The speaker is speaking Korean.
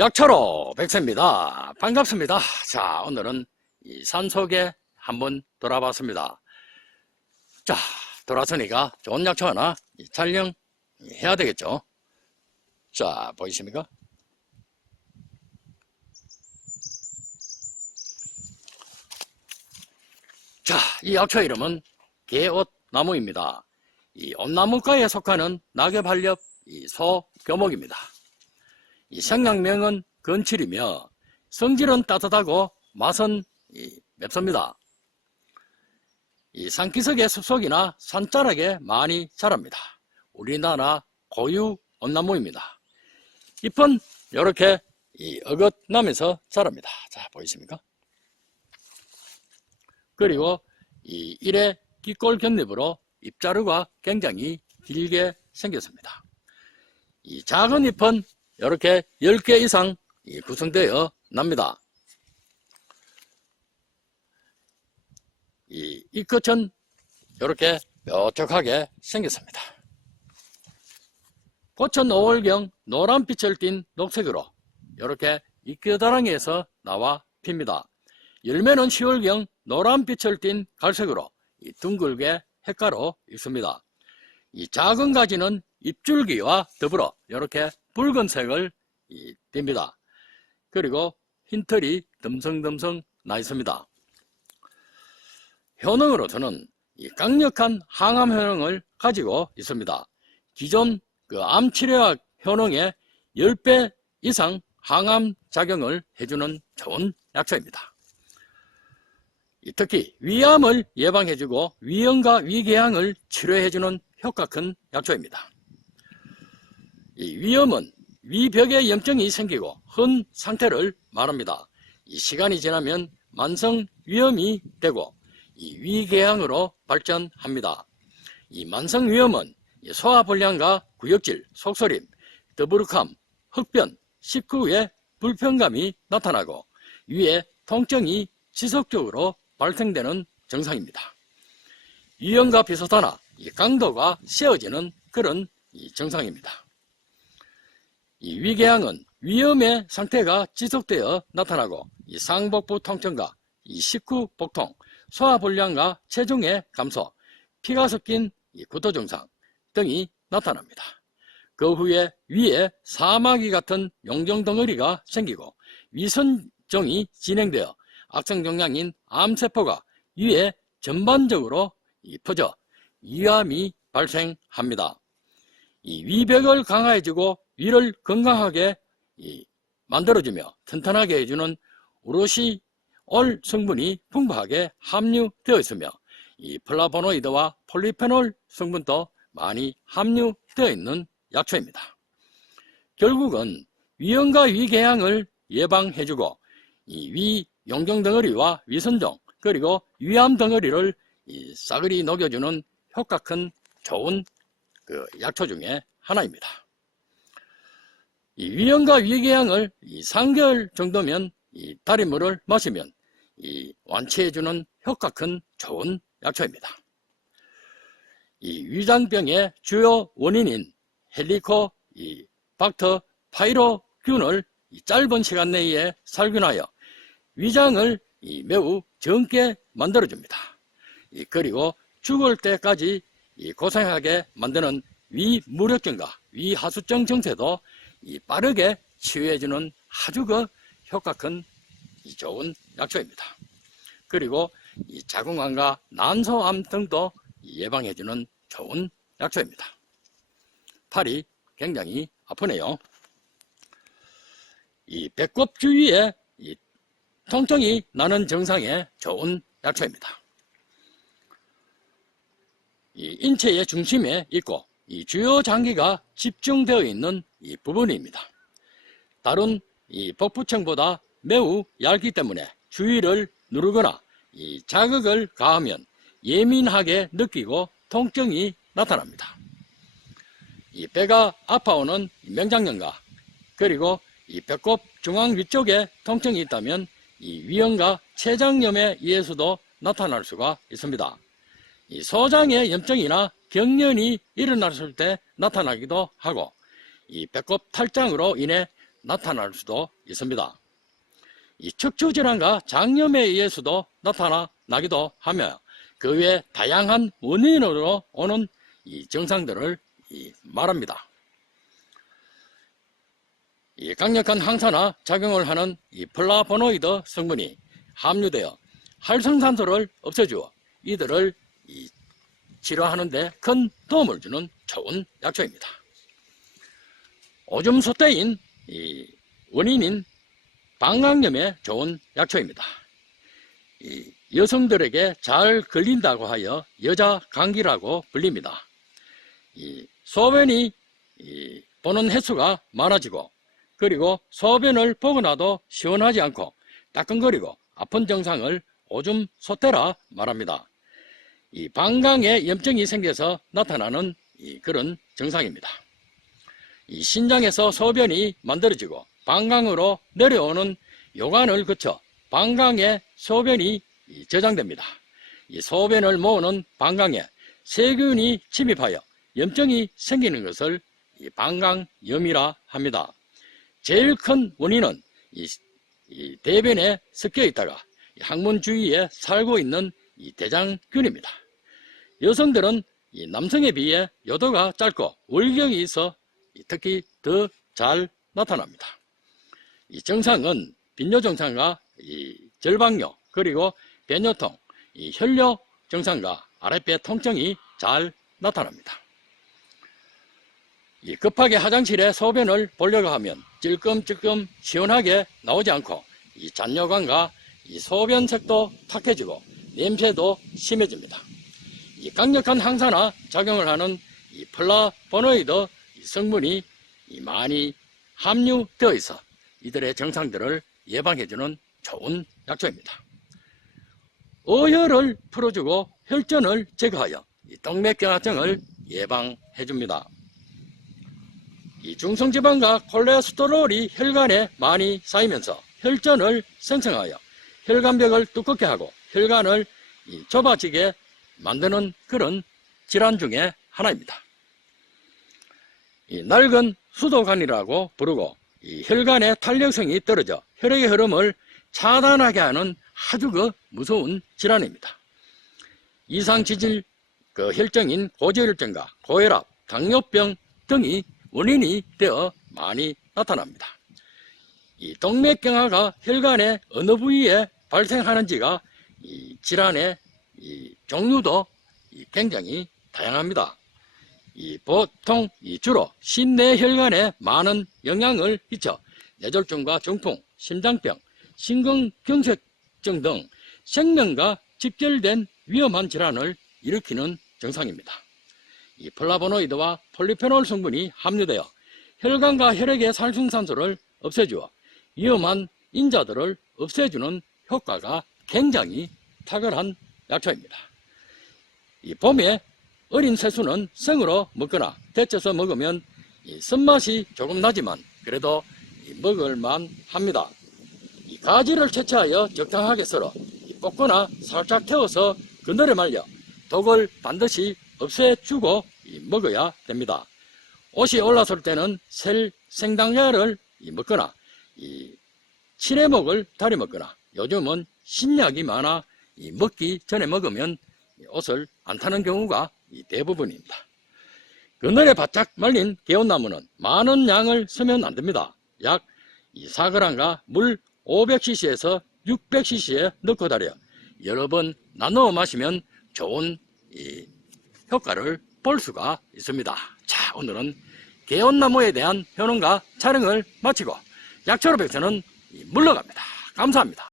약초로 백세입니다. 반갑습니다. 자, 오늘은 이 산속에 한번 돌아봤습니다. 자, 돌아서니까 좋은 약초 하나 이 촬영 해야 되겠죠. 자, 보이십니까? 자, 이 약초 이름은 개옷나무입니다. 이 옷나무과에 속하는 낙엽 한렵 이 소교목입니다. 이 생양명은 건칠이며 성질은 따뜻하고 맛은 이 맵습니다. 이 산기슭의 숲속이나 산자락에 많이 자랍니다. 우리나라 고유 온나무입니다. 잎은 이렇게 이 어긋나면서 자랍니다. 자 보이십니까? 그리고 이 일의 기골 겹잎으로 잎자루가 굉장히 길게 생겼습니다. 이 작은 잎은 이렇게 10개 이상 이 구성되어 납니다. 이, 이 끝은 이렇게 뾰족하게 생겼습니다. 꽃은 5월경 노란빛을 띤 녹색으로 이렇게 이끄다랑이에서 나와 핍니다. 열매는 10월경 노란빛을 띤 갈색으로 이 둥글게 색가로 있습니다. 이 작은 가지는 잎줄기와 더불어 이렇게 붉은색을 이 띱니다. 그리고 흰털이 듬성듬성 나 있습니다. 효능으로서는 이 강력한 항암 효능을 가지고 있습니다. 기존 그 암치료약 효능의 10배 이상 항암 작용을 해주는 좋은 약초입니다. 이 특히 위암을 예방해주고 위염과 위궤양을 치료해주는 효과 큰 약초입니다. 이 위염은 위벽에 염증이 생기고 흔 상태를 말합니다. 이 시간이 지나면 만성 위염이 되고 이 위궤양으로 발전합니다. 이 만성 위염은 이 소화불량과 구역질, 속쓰림, 더부룩함, 흡변, 식후 후에 불편감이 나타나고 위에 통증이 지속적으로 발생되는 증상입니다. 위염과 비슷하나 이 강도가 세어지는 그런 이 증상입니다. 이 위궤양은 위염의 상태가 지속되어 나타나고 이 상복부 통증과 이 식후 복통, 소화불량과 체중의 감소, 피가 섞인 이 구토 증상 등이 나타납니다. 그 후에 위에 사마귀 같은 용종 덩어리가 생기고 위선정이 진행되어 악성 종양인 암세포가 위에 전반적으로 이 퍼져 위암이 발생합니다. 이 위벽을 강화해주고 위를 건강하게 이 만들어주며 튼튼하게 해주는 우로시올 성분이 풍부하게 함유되어 있으며 이 플라보노이드와 폴리페놀 성분도 많이 함유되어 있는 약초입니다. 결국은 위염과 위궤양을 예방해주고 이 위 용종 덩어리와 위선종 그리고 위암 덩어리를 이 싸그리 녹여주는 효과 큰 좋은 그 약초 중에 하나입니다. 이 위염과 위궤양을 이 3개월 정도면 이 다리물을 마시면 이 완치해주는 효과 큰 좋은 약초입니다. 이 위장병의 주요 원인인 헬리코 이 박터 파이로균을 이 짧은 시간 내에 살균하여 위장을 이 매우 젊게 만들어줍니다. 이 그리고 죽을 때까지 이 고생하게 만드는 위무력증과 위하수증 증세도 이 빠르게 치유해주는 아주 그 효과 큰이 좋은 약초입니다. 그리고 이 자궁암과 난소암 등도 이 예방해주는 좋은 약초입니다. 팔이 굉장히 아프네요. 이 배꼽 주위에 이 통증이 나는 증상에 좋은 약초입니다. 이 인체의 중심에 있고 이 주요 장기가 집중되어 있는 이 부분입니다. 다른 이 복부층보다 매우 얇기 때문에 주위를 누르거나 이 자극을 가하면 예민하게 느끼고 통증이 나타납니다. 이 배가 아파오는 명장염과 그리고 이 배꼽 중앙 위쪽에 통증이 있다면 이 위염과 췌장염에 의해서도 나타날 수가 있습니다. 이 소장의 염증이나 경련이 일어났을 때 나타나기도 하고 이 배꼽 탈장으로 인해 나타날 수도 있습니다. 이 척추 질환과 장염에 의해서도 나타나 나기도 하며 그 외 다양한 원인으로 오는 이 증상들을 이 말합니다. 이 강력한 항산화 작용을 하는 이 플라보노이드 성분이 함유되어 활성산소를 없애주어 이들을 이 치료하는데 큰 도움을 주는 좋은 약초입니다. 오줌 소떼인 이 원인인 방광염에 좋은 약초입니다. 이 여성들에게 잘 걸린다고 하여 여자 감기라고 불립니다. 이 소변이 이 보는 횟수가 많아지고 그리고 소변을 보고 나도 시원하지 않고 따끔거리고 아픈 증상을 오줌 소태라 말합니다. 이 방광에 염증이 생겨서 나타나는 이 그런 증상입니다. 이 신장에서 소변이 만들어지고 방광으로 내려오는 요관을 거쳐 방광에 소변이 이 저장됩니다. 이 소변을 모으는 방광에 세균이 침입하여 염증이 생기는 것을 이 방광염이라 합니다. 제일 큰 원인은 이, 이 대변에 섞여 있다가 이 항문 주위에 살고 있는 이 대장균입니다. 여성들은 이 남성에 비해 요도가 짧고 월경이 있어 이 특히 더 잘 나타납니다. 이 증상은 빈뇨 증상과 이 절방뇨 그리고 배뇨통, 이 혈뇨 증상과 아랫배 통증이 잘 나타납니다. 이 급하게 화장실에 소변을 보려고 하면 찔끔찔끔 시원하게 나오지 않고 이 잔여관과 이 소변색도 탁해지고 냄새도 심해집니다. 이 강력한 항산화 작용을 하는 이 플라보노이드 이 성분이 이 많이 함유되어 있어 이들의 증상들을 예방해주는 좋은 약초입니다. 어혈을 풀어주고 혈전을 제거하여 이 동맥경화증을 예방해줍니다. 이 중성지방과 콜레스테롤이 혈관에 많이 쌓이면서 혈전을 생성하여 혈관벽을 두껍게 하고 혈관을 이 좁아지게 만드는 그런 질환 중에 하나입니다. 이 낡은 수도관이라고 부르고 이 혈관의 탄력성이 떨어져 혈액의 흐름을 차단하게 하는 아주 그 무서운 질환입니다. 이상 지질 그 혈증인 고지혈증과 고혈압, 당뇨병 등이 원인이 되어 많이 나타납니다. 이 동맥경화가 혈관의 어느 부위에 발생하는지가 이 질환의 이 종류도 이 굉장히 다양합니다. 이 보통 이 주로 신내 혈관에 많은 영향을 끼쳐 뇌졸중과 중풍, 심장병, 심근경색증 등 생명과 직결된 위험한 질환을 일으키는 증상입니다. 이 플라보노이드와 폴리페놀 성분이 함유되어 혈관과 혈액의 살충산소를 없애주어 위험한 인자들을 없애주는 효과가 굉장히 탁월한 약초입니다. 이 봄에 어린 새수는 생으로 먹거나 데쳐서 먹으면 이 쓴맛이 조금 나지만 그래도 이 먹을만 합니다. 이 가지를 채취하여 적당하게 썰어 이 볶거나 살짝 태워서 그늘에 말려 독을 반드시 없애주고 이 먹어야 됩니다. 옷이 올라설 때는 셀 생당야를 이 먹거나 이 칠해목을 다리 먹거나 요즘은 신약이 많아 이 먹기 전에 먹으면 이 옷을 안 타는 경우가 이 대부분입니다. 그늘에 바짝 말린 개온나무는 많은 양을 쓰면 안 됩니다. 약 4g과 물 500cc에서 600cc에 넣고 달여 여러 번 나누어 마시면 좋은 이 효과를 볼 수가 있습니다. 자, 오늘은 개온나무에 대한 효능과 촬영을 마치고 약초로 백서는 물러갑니다. 감사합니다.